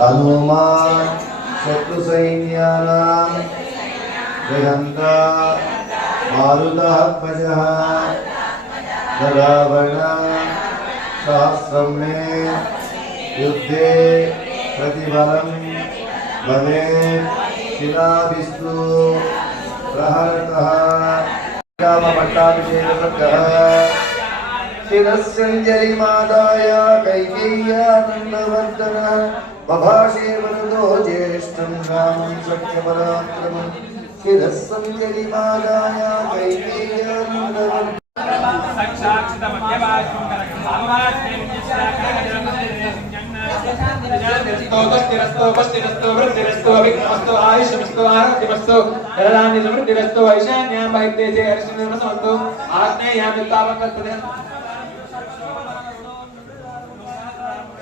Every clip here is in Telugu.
हनुमान् शत्रुसैन्यानां विहन्ता मारुतात्मजः रावण सहस्रं मे युद्धे प्रतिबलं भवेत् शिलाभिस्तु प्रहरतः रामपट्टाभिषेकः शिरस्सञ्जलिमादाय कैकेय्यानन्दवर्धनः बभाषे वरदो ज्येष्ठं रामं सत्यपराक्रमं शिरस्सञ्जलिमादाय कैकेय्यानन्दवर्धनः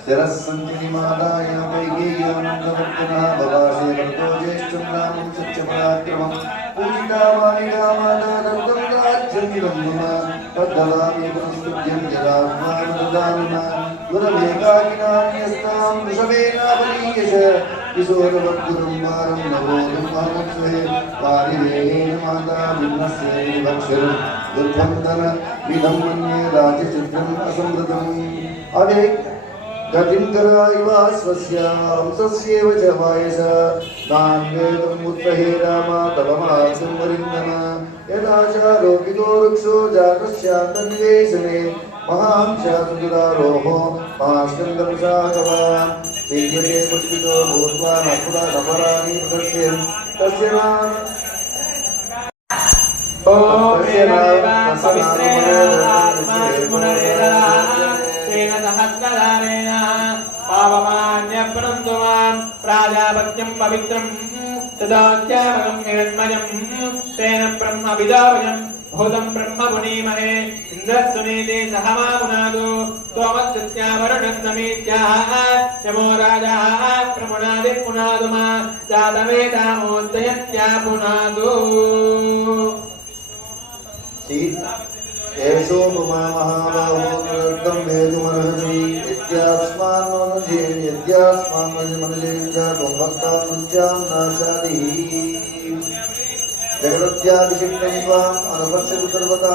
शिरस्सञ्जलिमादाय कैकेय्यानन्दवर्धनः बभाषे वरदो ज्येष्ठं रामं सत्यपराक्रमं पूजितावानिरामादानन्दं राज्यमिदं मम तद्ददामि पुनस्तुभ्यं यदात्मानदानना गुरवेगाकिनान्यस्तां वृषभेनापनीयश किशोरवद्गुरुं वारं नवोदं महमत्स्वे वारिवेहेन माता विघ्नस्य विभक्षरं दुर्भन्दन विधं मन्ये राजचित्रम् असंवृतम् अवे गतिं करायिव स्वस्य हंसस्येव च वायस नान्वेदं उत्तहे राम तव मासं वरिन्दम यदा च लोकितो वृक्षो जातस्यान्तर्निवेशने महांशासुरारोहो महास्कन्दंशाकवान् सेय्यते पुष्पितो भूत्वा नपराणि प्रदर्शयन् तस्य नाम प्राजापत्यं पवित्रं तदात्यामगं हिरण्मयं तेन ब्रह्म विदावयं भूतं ब्रह्म पुनीमहे इन्द्रस्वनेते सहमामुनादो त्वमस्त्यावरुणस्तमेत्याः यमो राजाः प्रमुनादिपुनादुमा जातवेदामोदयत्या पुनादो एषोपमा महाबाहोत्तम वेदुमर्हसि यद्यास्मान् मनुजेन्द्र त्वं भक्तां नाशादि जगदत्याभिषिक्तं त्वाम् अनुपश्यतु सर्वदा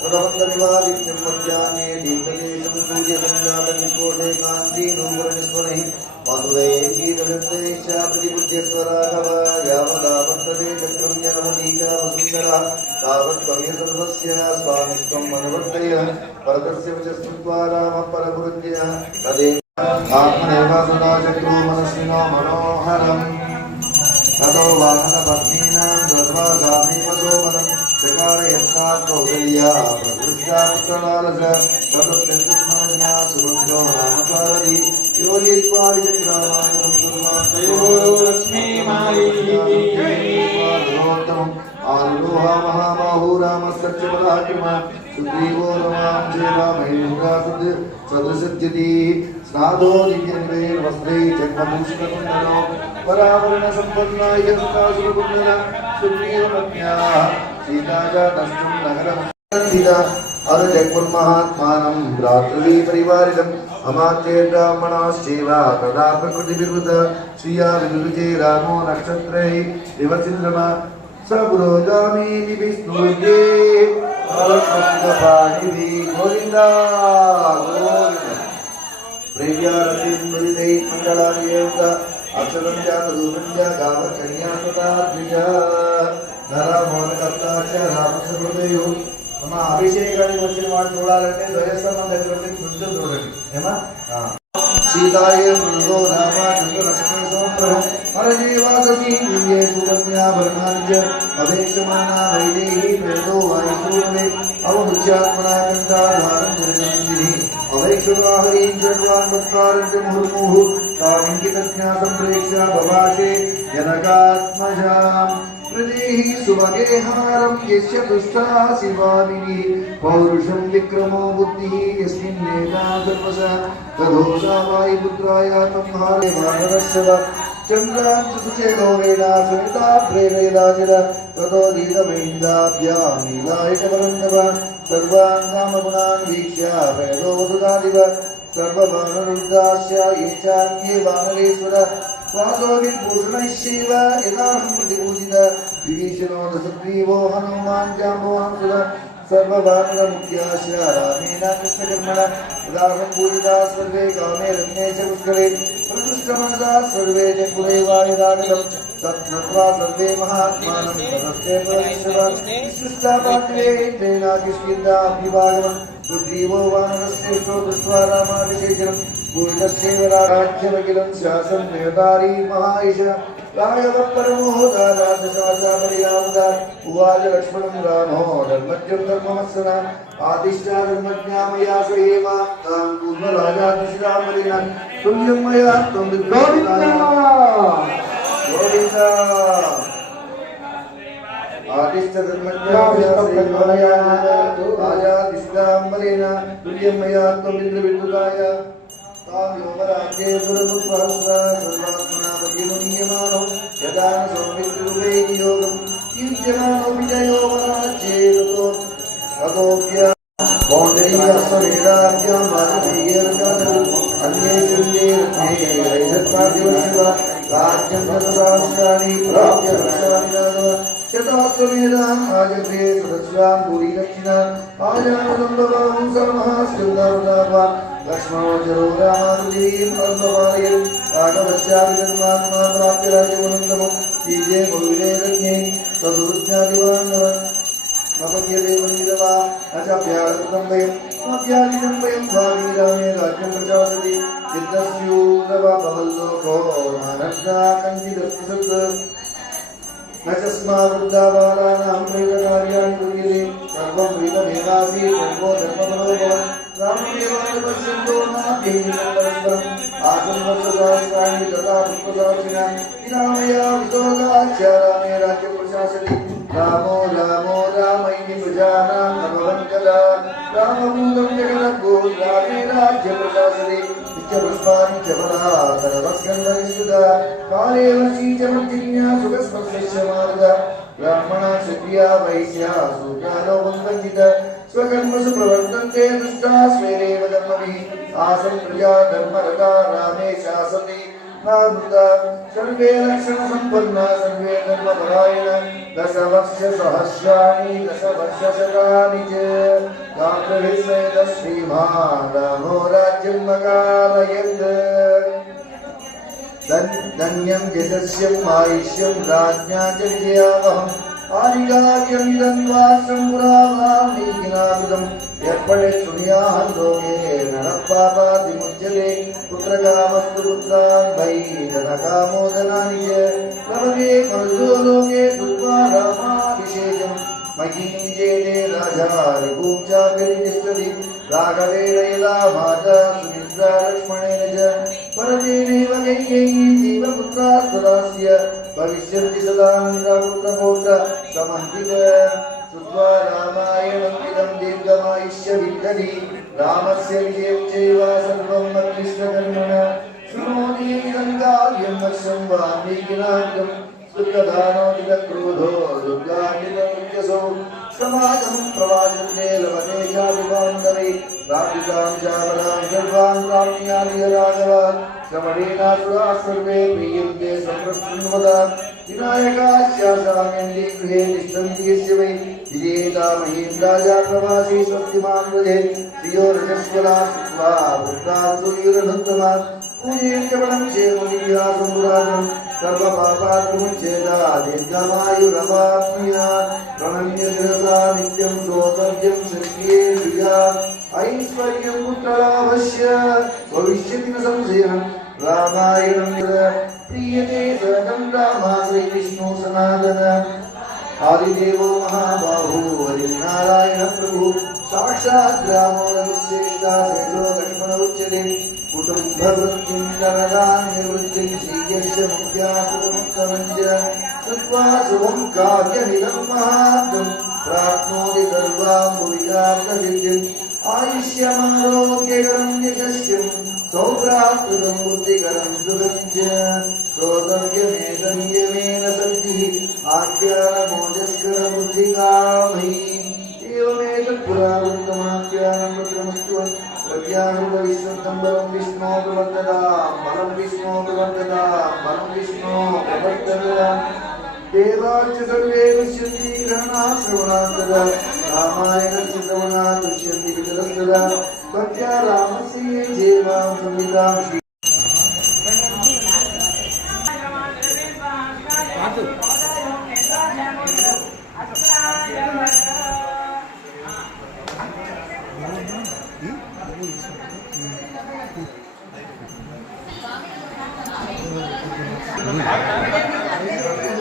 प्रथमन्दमिवादित्यं मध्याह्ने दीप्तदेशं सूर्यसञ्जातनिकोटे काञ्चीनूपुरनिस्वनैः मधुरै गीतवृत्तैश्चाप्रतिबुद्ध्यस्वराघव यावदा वर्तते चक्रं यावतीका वसुन्धरा तावत्त्वमेव सर्वस्य स्वामित्वम् अनुवर्तय परतस्य वचस्कृत्वा रामः परपुरुज्य तदे आत्मनेव सदा चक्रो मनस्विनो मनोहरम् ततो वाहनपत्नीनां सर्वासामीवसोमनं चकार यत्नात् कौसल्या प्रकृष्टा पुत्रलालस ततोऽत्यन्तकृष्णवजना सुरुद्धो रामसारथि योजित्वा विचक्रामायणं कुर्वान्तयो लक्ष्मीमायित्वम् आरुरोहा महाबाहु रामः सत्यपराक्रमः सुग्रीवो रमां सेवामहेन्द्रा सदृशद्युति स्नादो दिव्यनिवैर्वस्त्रैः जन्मभूषणकुण्डलो परावरणसम्पन्ना यस्तासुरकुण्डला सुग्रीवपत्न्याः सीताजातष्टं नगरमस्थिता अरजग्मुर्महात्मानं भ्रातृपरिवारिणम् अमात्यैर्ब्राह्मणाश्चैव तदा प्रकृतिविवृत श्रिया विदुरुजे रामो नक्षत्रैः दिवसिन्द्रमा स पुरोगामी विष्णुर्ये गोविन्दा गोविन्द प्रेव्यारतिर्मुदितै मङ्गलानियोग अक्षरं च तदूपं च गावकन्या सदा द्विजा नरमोहनकर्ता च रामसहृदयो मम अभिषेकानि వచ్చిన వాడు చూడాలంటే ధ్వజస్తంభం దగ్గర నుండి కొంచెం చూడండి ఏమా सीताय मृदो रामा चन्द्रलक्ष्मी समप्रभं हरजीवाससी दिव्ये सुकन्याभरणाञ्च अभीक्षमाणा वैदेही प्रेतो वायुसूरवे अवमुच्यात्मना कण्ठाधारं जगन्निधिः अवैक्षुराहरीं जड्वान् वत्कारं च मुहुर्मुहुः तामिङ्गितज्ञा सम्प्रेक्ष्य बभाषे जनकात्मजाम् प्रदेहि सुभगेहारं यस्य पृष्ठा शिवानिः पौरुषं विक्रमो बुद्धिः यस्मिन्नेता सर्वशः तदोषा वायुपुत्राय संहारे वानरश्व चन्द्रां सुचेलो वेदा सुनिता प्रेरयदाचर ततो दीदमैन्दाभ्यां नीलायकवरन्दव सर्वान् कामगुणान् वीक्ष्य वेदो वसुधादिव स सर्ववानरुद्रास्य ये चान्ये वानरेश्वर वासोभिर्भूषणैश्चैव यदाहं प्रतिपूजित विभीषणो दशग्रीवो हनुमान् जाम्बवान् सर्ववानरमुख्यास्य रामेण कृष्णकर्मणा उदाहरणं पूजिता सर्वे कामे रत्ने च पुष्करे प्रकृष्टमनसा सर्वे जगुरे वायुरागतं तत्नत्वा सर्वे महात्मानं नमस्ते परमेश्वराय तेनाकिष्किन्दा अभिभागवन् सुग्रीवो वानरश्रेष्ठो दृष्ट्वा रामाभिषेचनं पूजितस्यैव राज्यमखिलं शासनं नेतारी महायश राघव परमोदारादशाचापरियामुदा उवाच लक्ष्मणं रामो धर्मज्ञं धर्मवत्सना आदिष्टा धर्मज्ञा मया सहेमा तां पूर्वराजादिशिरामलिना तुल्यं मया त्वं विद्वान् गोविन्द आदिष्ट धर्मज्ञा मया सहेमा राजादिशिरामलिना तुल्यं मया त्वं विद्वान् योमराज्ये सुरपुत्रहस्रा सर्वात्मना परिमुनीयमानो यदा न सौमित्रुवे नियोगं युज्यमानो विजयो वराज्ये ततोऽप्य कौण्डरीयस्ववेदाभ्यां वाजपेयीर्जातम् अन्ये शृङ्गे रत्ने रैषत्पार्थिवशिवा राज्यं दशसहस्राणि प्राप्य हर्षाणि राघव शताश्वमेधान् आजघ्रे सदस्यां भूरि दक्षिणान् आजानुलम्बबाहुं सर्वमहास्कन्दावतापा लक्ष्मणो जरो रामानुजीम् अल्पमानयन् राघवस्यापि जन्मात्मा प्राप्य राज्यमनन्तमं कीजे बहुविधे रत्ने तदुरुज्ञातिवान्नवन् मपद्यदेवनिरवा न च प्यारत्वं मध्यादिनं वयं भावीरामे राज्यं प्रचारयति चित्तस्यूरवबल्लोको नानग्ना कञ्चिदस्ति सत् न च स्मावृद्धाबालानां प्रेतकार्याणि कुर्यते सर्वं प्रीतमेवासि सर्वो धर्मपरो भवन् रामदेवाय पश्यन्तो नाभ्यैनं परस्परम् आसन् वर्षसहस्राणि तथा पुष्पसहस्रिणां विरामया विशोकाच्च रामे राज्यं प्रशासति रामो रामो रामैति प्रजानां भगवन् कदा रामभूतं जगदग्गो रामे राज्यं प्रशासति नित्यपुष्पाणि च फलातनवस्कन्धनिषुधा काले वर्षी च मर्जिन्या सुखस्पर्शस्य मार्गा ब्राह्मणा क्षत्रिया वैश्या शूद्रालो वंचित स्वकर्मसु प्रवर्तन्ते दुष्टा स्वेरेव धर्मभिः आसन् प्रजा धर्मरता रामे शासति नामृता सर्वे लक्षणसम्पन्ना सर्वे धर्मपरायण दशवर्षसहस्राणि दशवर्षशतानि च गात्रभिस्वेद श्रीमान् रामो राज्यं मकारयन् धन्यं यशस्यम् आयुष्यं राज्ञा च विजयावहम् आदिकार्यं इदन्वाश्रं पुरावामीकिनामिदं यत्पठे शृणुयात् लोके नरपापादिमुच्यते पुत्रकामस्तु पुत्रान् वै धनकामो धनानि च लभते मनुजो लोके श्रुत्वा रामाभिषेकं महीं विजेते राजा रिपुं चाप्यतिष्ठति राघवेण यदा माता सुमित्रा लक्ष्मणेन च परजेनैव कैकेयी जीवपुत्रास्तुरास्य भविष्यन्ति सदा पुत्रपौत्र समन्वित श्रुत्वा रामायणमिदं दीर्घमायुष्यविन्दति रामस्य विजयं चैव सर्वं मत्कृष्णकर्मणा शृणोति इदं कार्यं वर्षं वाल्मीकिनाथं सुखदानोदितक्रोधो दुर्गानितमुच्यसौ समाजं प्रवाचन्ते लभते चाभिबान्धवे प्राप्तिकां चाबलां सर्वान् प्राप्नुयानि राघव श्रवणेनासुरा सर्वे प्रीयन्ते सम्प्रशृण्वता विनायकास्यासाम्यन्ते गृहे तिष्ठन्ति यस्य वै विजेता महीं राजा प्रवासी स्वस्तिमान् व्रजे श्रियो रजस्वला सुत्वा वृद्धासुरीरनुत्तमान् पूजयन्त्यवनं क्षेमोदिव्यासमुराजं सर्वपापात्मुच्चेदा दीर्घमायुरवाप्नुयात् प्रणम्य शिरसा नित्यं श्रोतव्यं शक्ये श्रियात् ऐश्वर्यं पुत्रलाभस्य भविष्यति न संशयः रामायणं प्रीयते सदं रामः श्रीविष्णु सनातन आदिदेवो महाबाहु हरिनारायण प्रभु साक्षात् रामो रघुश्रेष्ठा शेषो लक्ष्मण उच्यते कुटुम्बवृत्तिं करदान् निवृत्तिं श्रीयस्य मुख्याकृतमुत्तमं च श्रुत्वा शुभं कार्यमिदं महान्तं प्राप्नोति सर्वां भुविजार्थसिद्धिम् आयुष्यमारोग्यकरं यशस्यं सौभ्राकृतं बुद्धिकरं सुखं च श्रोतव्यमेतन्यमेन सद्भिः आख्यानमोजस्करबुद्धिकामयी एवमेतत् पुरावृत्तमाख्यानं रुद्रमस्तु विद्याहृदविश्वं बलं विष्णो प्रवर्तता बलं विष्णो प्रवर्तता बलं विष्णो प्रवर्तता देवाच सर्वे दुष्यन्ति ग्रहणा श्रवणान्तदा रामायणस्य श्रवणा दुष्यन्ति वितरस्तदा भक्त्या रामस्य जेवां संविदां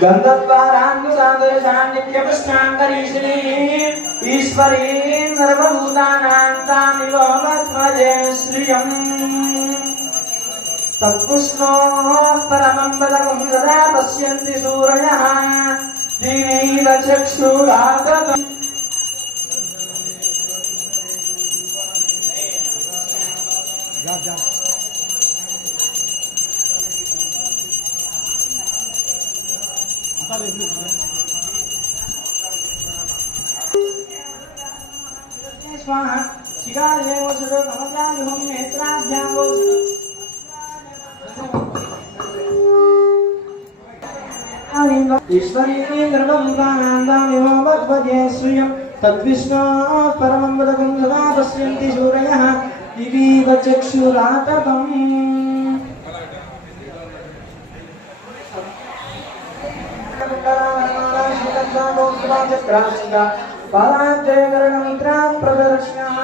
गन्धद्वारान्धसान्दर्शान्नित्यपुष्टान्तरीशिनी ईश्वरीं सर्वभूतानां तामिवोमध्वजे श्रियम् तत्पुष्णोः परमं पदकं सदा पश्यन्ति सूरयः दिवीव चक्षुरागतम् स्वाहा शिकारे वसुरो कमलायुहं नेत्राभ्यां ईश्वरीं गर्भभूतानां भगवते श्रियं तद्विष्णोः परमं पदकं सदा पश्यन्ति सूरयः दिवीव चक्षुराततम् बालाजयकरणमित्रां प्रदर्शनः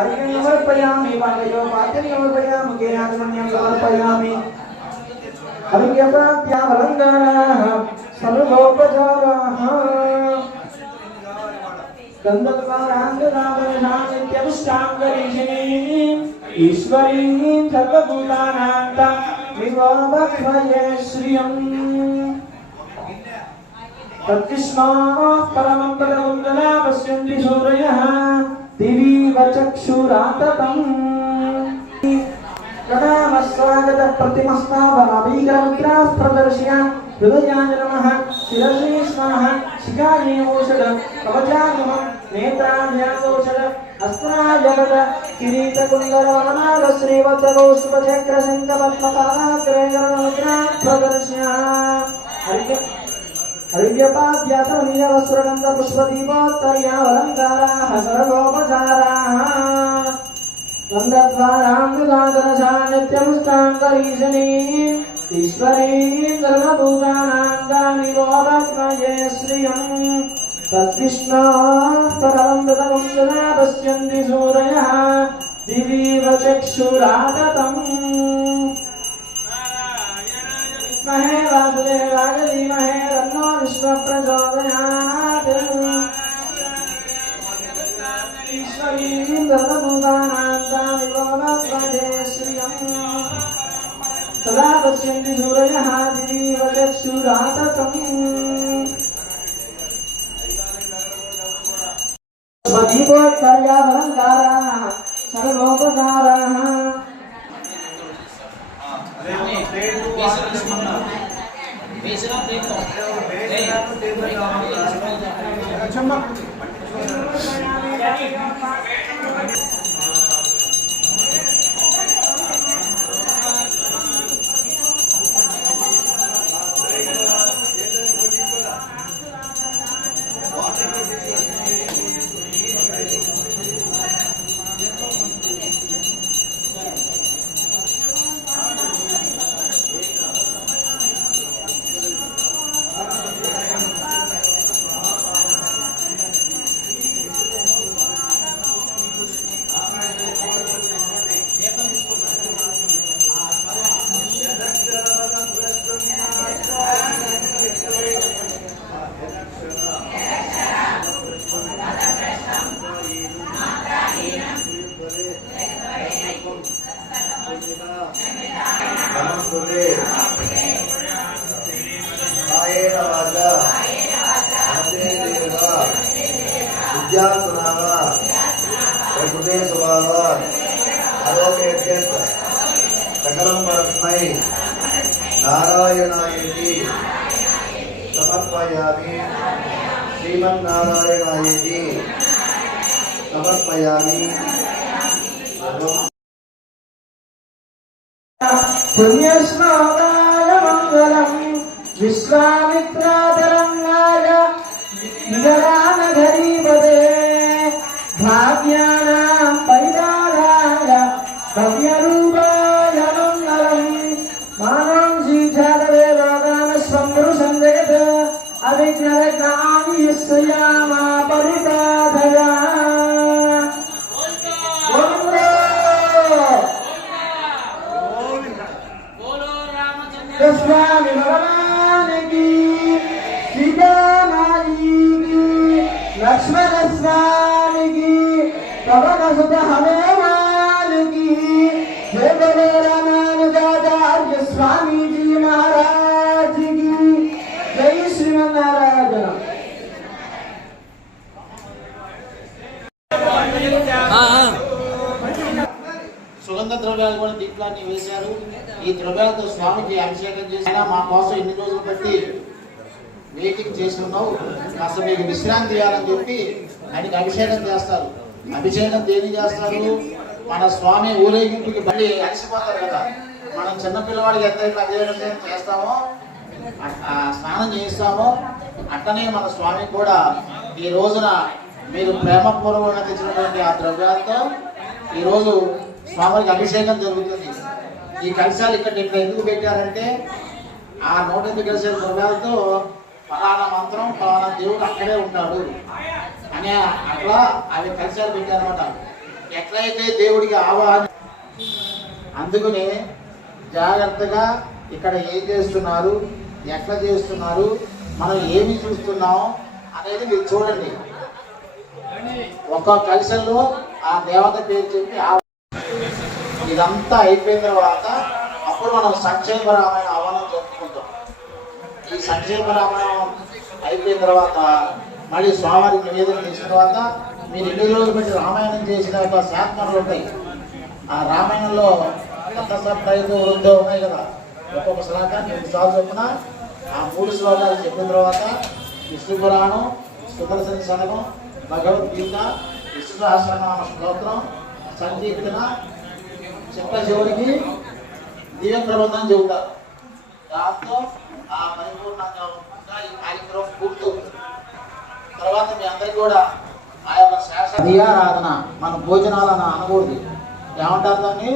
अर्घ्यं समर्पयामि पादयो पाद्यं समर्पयामि केयात्मन्यं समर्पयामि अर्घ्यप्राप्त्यावलङ्काराः सर्वोपचाराः गन्धद्वारान्धसान्दर्शान्नित्यपुष्टान्तरीशिनीं ईश्वरीं सर्वभूतानां तामिवोमध्वजे श्रियम् तद्विष्णोः परमं पदं सदा पश्यन्ति सूरयः दिवीव चक्षुराततम् प्रणामस्वागतः प्रतिमस्तावनाभीकरमुद्राः प्रदर्श्य हृदयाय नमः शिरसि स्वाहा शिखायै ओषध कवचागमं नेत्राभ्यागोषध अस्त्राजगद किरीटकुण्डलवनमालश्रीवत्सगौस्तुभचक्रशङ्खपद्मपादाग्रहकरणमुद्राः प्रदर्श्य हरिव्यपाद्यातमनीयवस्त्रगन्ध पुष्पदीपोत्तर्यावलङ्काराः सर्वोपचाराः गन्धद्वारान्धसान्दर्शान्नित्यपुष्टान्तरीशिनीं ईश्वरीं सर्वभूतानां तामिवोमध्वजे श्रियम् तद्विष्णोः परमं पदकं सदा पश्यन्ति सूरयः दिवीव चक्षुराततम् महे वासुदेवाय धीमहि तन्नो विष्णुः प्रचोदयात् ईश्वरीं सर्वभूतानां तामिवोमध्वजे श्रियम् सदा पश्यन्ति सूरयः दिवीव चक्षुराततम् स्वदीपोत्तर्यावलङ्काराः सर्वोपचाराः नमस्ते कायेन वाचा मनसेन्द्रियेण विद्यासुनाम प्रकृते स्वभावात् आरोग्येभ्यः सकलं परस्मै नारायणायेति समर्पयामि श्रीमन्नारायणायेति समर्पयामि పుణ్యశ్లోకాయ మంగళం విశ్వామిత్రాతరంగాయ విగరానగరీపదే భాగ్యానాం పరిదారాయ భవ్యరూపాయ మంగళం మానం జీజాతదేవాదాన స్వంపురుషం జగత్ అవిఘ్నరజ్ఞాని యస్యామా పరిపాదయా स्वामी भगवान की सीता माई की लक्ष्मण स्वामी की पवन सुत हनुमान की जय बोलो रामानुजाचार्य स्वामी जी महाराज की जय श्रीमन्नारायण। సుగంధ ద్రవ్యాలు కూడా దీంట్లో వేశారు. ఈ ద్రవ్యాలతో స్వామికి అభిషేకం చేసినా మా కోసం ఇన్ని రోజులు బట్టి వెయిటింగ్ చేస్తున్నావు, కాస్త మీకు విశ్రాంతి ఇవ్వాలని చెప్పి ఆయనకి అభిషేకం చేస్తారు. అభిషేకం దేని చేస్తారు? మన స్వామి ఊరేగింపుకి మళ్ళీ అలసిపోతారు కదా, మనం చిన్నపిల్లవాడికి ఎంతైతే అభిషేకం చేస్తామో స్నానం చేయిస్తామో అట్టనే మన స్వామి కూడా ఈ రోజున మీరు ప్రేమపూర్వకంగా తెచ్చినటువంటి ఆ ద్రవ్యాలతో ఈరోజు స్వామికి అభిషేకం జరుగుతుంది. ఈ కలశాలు ఇక్కడ ఎందుకు పెట్టారంటే ఆ 108 కలశాల ద్రవ్యాలతో ఫలానా మంత్రం ఫలానా దేవుడు అక్కడే ఉంటాడు అని అట్లా అవి కలశాలు పెట్టారన్నమాట. ఎట్లయితే దేవుడికి ఆవాహన, అందుకనే జాగ్రత్తగా ఇక్కడ ఏం చేస్తున్నారు, ఎట్లా చేస్తున్నారు, మనం ఏమి చూస్తున్నాం అనేది మీరు చూడండి. ఒక్కొక్క కలశంలో ఆ దేవత పేరు చెప్పి ఇదంతా అయిపోయిన తర్వాత అప్పుడు మనం సంక్షేమ రామాయణ ఆహ్వానం జరుపుకుంటాం. ఈ సంక్షేమ రామాయణం అయిపోయిన తర్వాత మళ్ళీ స్వామివారికి నివేదన చేసిన తర్వాత మీరు ఎన్ని రోజులు పెట్టి రామాయణం చేసిన ఒక శాత్మలు ఉంటాయి. ఆ రామాయణంలో కొత్త సప్తాయితో వృద్ధో ఉన్నాయి కదా, ఒక్కొక్క శ్లోకాన్ని 3 సార్లు చొప్పున ఆ 3 శ్లోకాలు చెప్పిన తర్వాత విష్ణు పురాణం, సుదర్శన శతకం, భగవద్గీత, విష్ణు సహస్రనామ స్తోత్రం, సంకీర్తన చిట్ట చివరికి దివ్య ప్రబంధం చెబుతారు. దాంతో ఆ పరిపూర్ణంగా ఈ కార్యక్రమం పూర్తవుతుంది. తర్వాత మీ అందరికీ కూడా ఆ యొక్క శాస్త్రీయారాధన, మన భోజనాలను అనకూడదు, ఏమంటారు దాన్ని?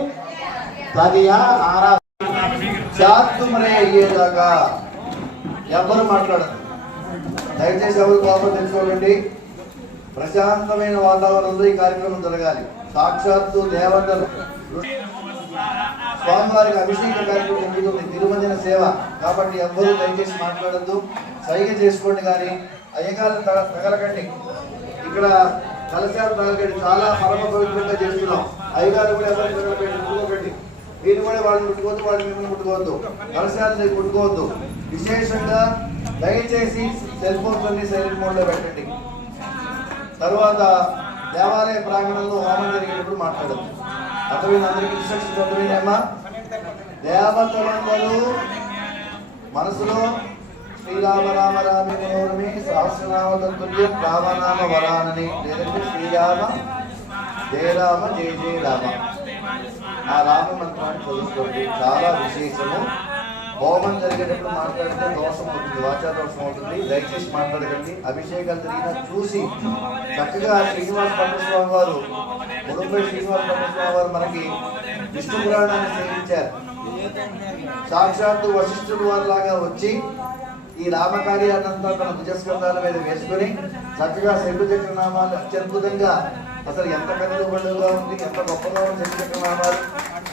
తదియా ఆరాధన. శాంతమనే అయ్యేదాకా ఎవరు మాట్లాడరు. దయచేసి ఎవరు కోపం తెలుసుకోకండి. ప్రశాంతమైన వాతావరణంలో ఈ కార్యక్రమం జరగాలి. సాక్షాత్తు దేవతలు స్వామివారికి అభిషేక కార్యక్రమం జరుగుతుంది, తిరుమంజన సేవ కాబట్టి ఎవ్వరూ దయచేసి మాట్లాడద్దు, సైగ చేసుకోండి. కానీ అయ్యగారు తగలకండి, ఇక్కడ కలశాలు తగలకండి. చాలా పరమ పవిత్రంగా చేస్తున్నాం. అయ్యగారు కూడా ఎవరు తగలకండి, ముట్టుకోకండి. మీరు కూడా వాళ్ళని ముట్టుకోవద్దు, వాళ్ళు మిమ్మల్ని ముట్టుకోవద్దు, కలశాలను ముట్టుకోవద్దు. విశేషంగా దయచేసి సెల్ ఫోన్స్ అన్ని సైలెంట్ మోడ్లో పెట్టండి. తర్వాత దేవాలయ ప్రాంగణంలో హోమం జరిగేటప్పుడు మాట్లాడద్దు. అర్థమైన అందరికీ ఇన్స్ట్రక్షన్స్ అర్థమైనాయమ్మా? దేవతలందరూ మనసులో శ్రీరామ రామ రామి మనోరమి సహస్రనామ తత్తుల్యం రామనామ వరానని, లేదంటే శ్రీరామ జయ రామ జయ జయ రామ ఆ రామ మంత్రాన్ని చదువుకోండి. చాలా విశేషము. హోమం జరిగేటప్పుడు మాట్లాడితే దోషం అవుతుంది, వాచా దోషం అవుతుంది. దయచేసి మాట్లాడకండి. అభిషేకాలు జరిగిన చూసి చక్కగా శ్రీనివాస పట్టస్వామి వారు, ముడుపై శ్రీనివాస పట్టస్వామి వారు మనకి విష్ణు పురాణాన్ని సేవించారు. సాక్షాత్తు వశిష్ఠుడు వారి లాగా వచ్చి ఈ రామకార్యాన్నంతా తన భుజస్కంధాల మీద వేసుకొని చక్కగా శంకుచక్ర నామాలు అత్యద్భుతంగా, అసలు ఎంత కనుగొండుగా ఉంది, ఎంత గొప్పగా ఉంది శంకుచక్ర నామాలు.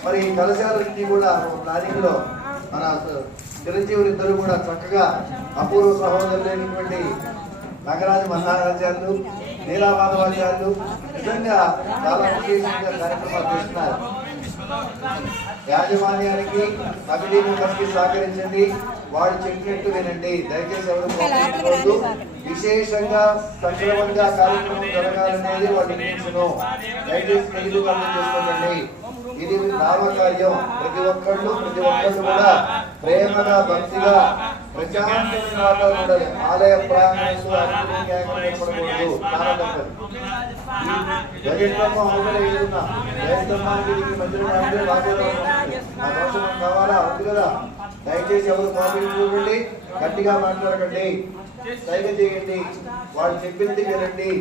మరి ఈ కలశాలన్నీ కూడా ప్లానింగ్ లో మన చిరంజీవులు ఇద్దరు కూడా చక్కగా అపూర్వ సహోదరులైనటువంటి నగరాజ మహారాజాలు, నీలామాధవాచార్యులు నిజంగా చాలా విశేషంగా కార్యక్రమాలు చేస్తున్నారు. యాజమాన్యానికి కమిటీ మెంబర్స్కి సహకరించండి, వాడు చెప్పినట్టు వినండి. దయచేసి ఎవరు విశేషంగా సక్రమంగా కార్యక్రమం జరగాలనేది వాళ్ళ ఇంటెన్షను. దయచేసి తెలుగు అర్థం చేసుకోకండి. ఇది నామకార్యం. ప్రతి ఒక్కళ్ళు కూడా ప్రేమగా భక్తిగా ప్రశాంతమైన వాతావరణం ఉండాలి. ఆలయ ప్రాంగణంలో ఏర్పడకూడదు. చాలా తప్పదు. జగేశ్వరమ్మ అవతల ఏదున్నా జయస్తమ్మానికి దీనికి మధ్యలో అంటే వాక్యాలు ఆ దోషం మనకు కావాలా ఉంది కదా. దయచేసి ఎవరు కాపీ చూడండి, గట్టిగా మాట్లాడకండి, దైవ చేయండి, వాళ్ళు చెప్పినది వినండి.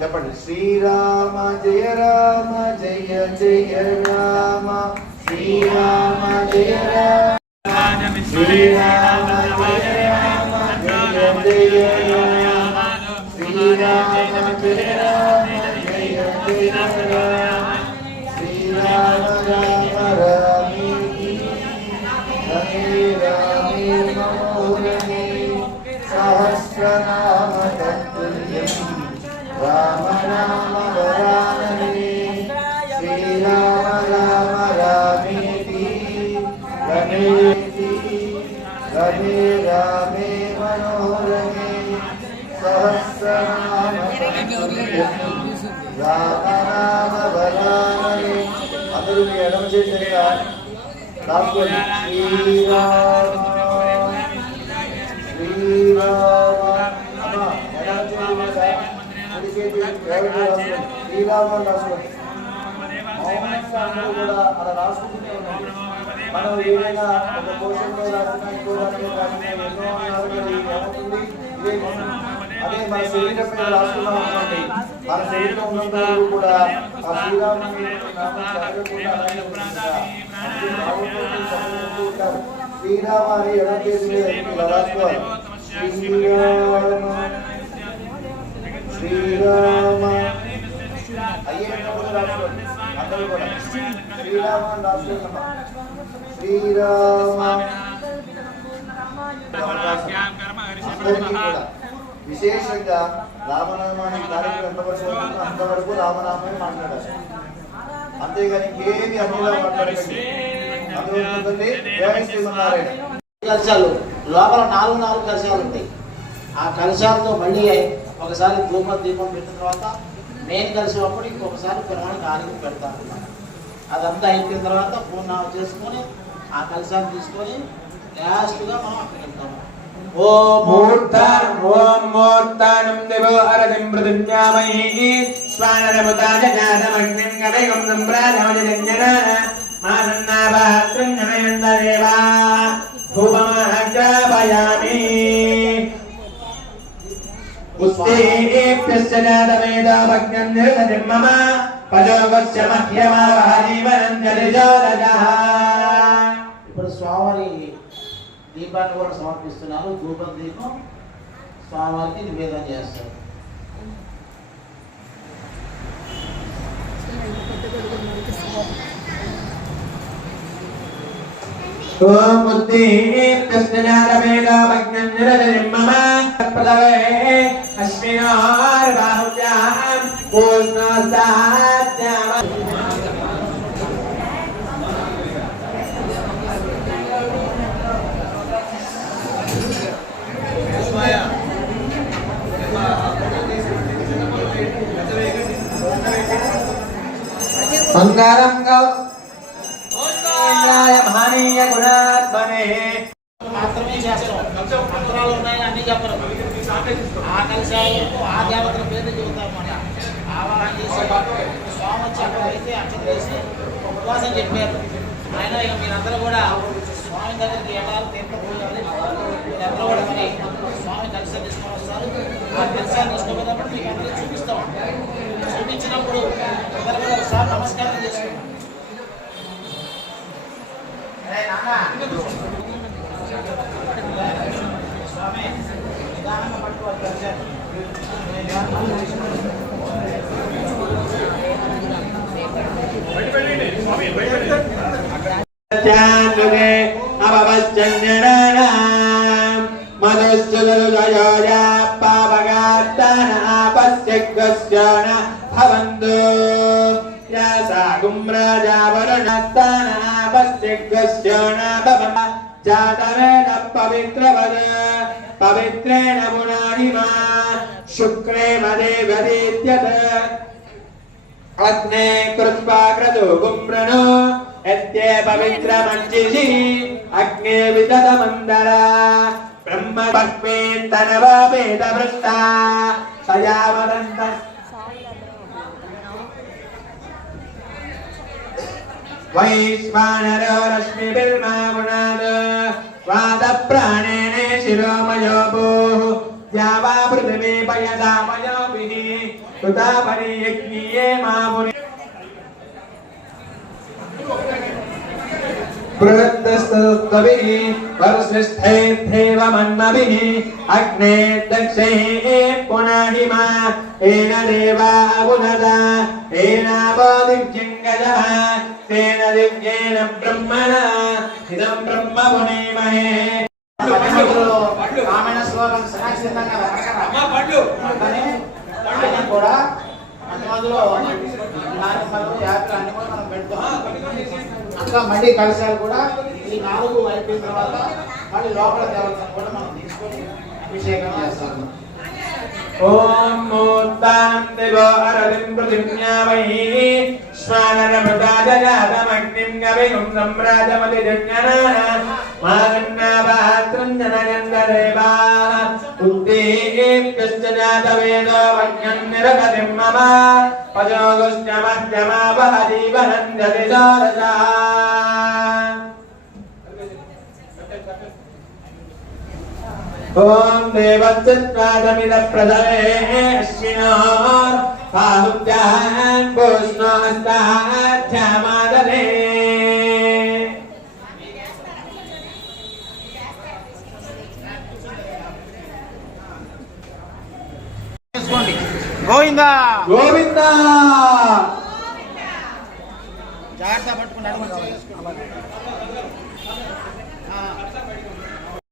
చెప్పండి. శ్రీరామ జయ రామ జయ జయ రామ, శ్రీరామ జయ రామ, శ్రీరామ జయ రామ జయ జయ రామ, శ్రీరామ జయ రామ జయ జయ రామ, శ్రీరామ రామ రామేతి రమే రామే మనోరమే సహస్రనామ తత్తుల్యం రామ రామ వరాననే, శ్రీరామ రామ రామేతి రమేతి రమే రామే మనోరమే సహస్రనామ తత్తుల్యం రామ రామ వరాననే. అందరూ మీ ఎడమ చేతిగా రాసుకోండి. శ్రీరామ శ్రీరామ అమ్మ ఎడమ చేతి మీద కుడి చేతి శ్రీరామ రాసుకోండి. మౌనంగా అందరూ కూడా అలా రాసుకుంటూనే ఉన్నాం. మనం ఏదైనా ఒక కోశంలో రాసిన ఇంకో దానిలో రాసిన ఎన్నో అన్నారు ఏమవుతుంది, ఇదే మౌనం. అదే మన శరీరం మీద రాసుకున్నాం అనుకోండి, మన శరీరం ఉన్నంత వరకు కూడా ఆ శ్రీరాముని నామం చదవకుండా అలాగే ఉంటారు. శ్రీరామ అని ఎడమ చేతి మీద ఇలా రాసుకోవాలి. శ్రీరామ శ్రీరామ అయ్యేటప్పుడు రాసుకోండి. అందరూ కూడా శ్రీరామ అని రాసుకోండి. శ్రీరామ అందరికీ కూడా విశేషంగా రామనామానికి కార్యక్రమం ఎంతవరకు అవుతుందో అంతవరకు రామనామమే మాట్లాడాలి. అంతేగాని ఇంకేమి అన్నిలా మాట్లాడకండి. అందువల్ల జయ శ్రీమన్నారాయణ. కలశాలు లోపల 4 కలశాలు ఉంటాయి. ఆ కలశాలతో మళ్ళీ ఒకసారి దీపం పెట్టిన తర్వాత మెయిన్ కలశం అప్పుడు ఇంకొకసారి పిల్లవాడికి ఆరోగ్యం పెడతాను. అదంతా అయిపోయిన తర్వాత పూర్ణాహుతి చేసుకొని ఆ కలశాన్ని తీసుకొని లాస్ట్గా మనం అక్కడికి వెళ్తాము. ఓం మూర్తానం దేవో అరదిం మృదున్యామహి స్వానరముతాజ జాతమగ్నిం గవేగం సంప్రాధమజంజన మానన్నాభాత్రం జనయంతదేవా ధూపమహగ్రాపయామి. ఉత్తేభ్యశ్చ జాతవేదోభగ్నం నిర్గతిం మమ పజోగస్య మధ్యమావహరీవనం జలిజోదజః. ఇప్పుడు స్వామివారి దీపాన్ని కూడా సమర్పిస్తున్నారు. ధూప దీపం స్వామివారికి నివేదన చేస్తారు. ఓం ఉత్తేభ్యశ్చ జాతవేదోభగ్నం నిర్గతిం మమ ప్రదవే అశ్వినార్బాహుభ్యాం పూర్ణోస్తాద్యామ. బంగారం మహనీయ గుణాత్మనే మాత్రమే చేస్తాం. మంత్రాలు ఉన్నాయని అన్ని చెప్పరు. ఆ కలశాలకు ఆ దేవతల పేరు చెబుతారు. మన ఆవాహన చేసే స్వామి వచ్చి అక్కడ అయితే అక్షత వేసి ఉపవాసం చెప్పారు. ఆయన ఇక మీరందరూ కూడా స్వామి దగ్గరికి వెళ్ళాలి, తీర్థం పోయాలి. మీరందరూ కూడా మరి స్వామి కలశాన్ని తీసుకొని వస్తారు. ఆ కలశాన్ని తీసుకోబోయేటప్పుడు మీకు అందరూ చూపిస్తాం. చూపించినప్పుడు అందరూ కూడా ఒకసారి నమస్కారం చేసుకోండి. స్వామి నిదానంగా పట్టుకోవాలి కలశాన్ని. పవిత్రేణ పునాహిమా శుక్రే మదేవ్యదీత్యత్ అగ్నే కృత్వా క్రతు గుమ్రణో యత్తే పవిత్రమంచిషి అగ్నే విదతమందర బ్రహ్మ పక్వేంతనవ వేద వృత్తా तया वदन्त वैश्वानरो रश्मिभिर्मागुणाद वादप्राणेन शिरोमयो भूः या वा पृथिवी पयसामयोभिः तुता परियज्ञिये मामुनि बृहत्तस्तविः वर्षस्थैर्थैव मन्मभिः अग्ने दक्षैः पुनाहिमा येन देवा पुनदा येनावो दिव्यङ्गजः तेन दिव्येन ब्रह्मणा इदं ब्रह्म पुनीमहे రామాయణ శ్లోకం సురక్షితంగా వెనకరా ఆయన కూడా అందులో దానిమ్మలు యాపిల్ అన్ని కూడా మనం పెడతాం. అట్లా మళ్ళీ కలశాలు కూడా ఈ 4 అయిపోయిన తర్వాత మళ్ళీ లోపల దేవతను కూడా మనం తీసుకొని అభిషేకం చేస్తాం. ఓం మూర్తాం దేవో అరవిం పృథివ్యావహి శ్వానరమృతాజాతమగ్నిం గవిం సంరాజమతి జజ్ఞనాన మాగన్నావాత్రం జనయందరేవా ఉత్తేభ్యశ్చ జాతవేదో వజ్ఞం నిరగతిం మమ పజోగుశ్చ మధ్యమావహ జీవనంజతి సోరసా ఓం దేవచ్చత్వాదమిద ప్రదరే అశ్వినోర్ బాహుభ్యాన్ భూష్ణోస్తాధ్యామాదరే చేసుకోండి. గోవిందా గోవిందా జాగ్రత్త పట్టుకుని అడుగు.